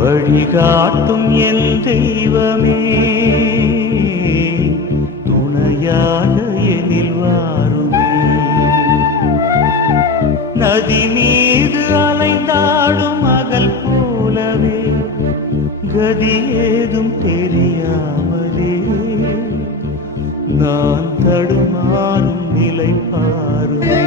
வழிகாட்டும் என் தெய்வமே, துணையாக எனில் வாருமே. நதி மீது அலைந்தாடும் மகள் போலவே கதி ஏதும் தெரியாமலே நான் தடுமாறும் நிலை பாருமே.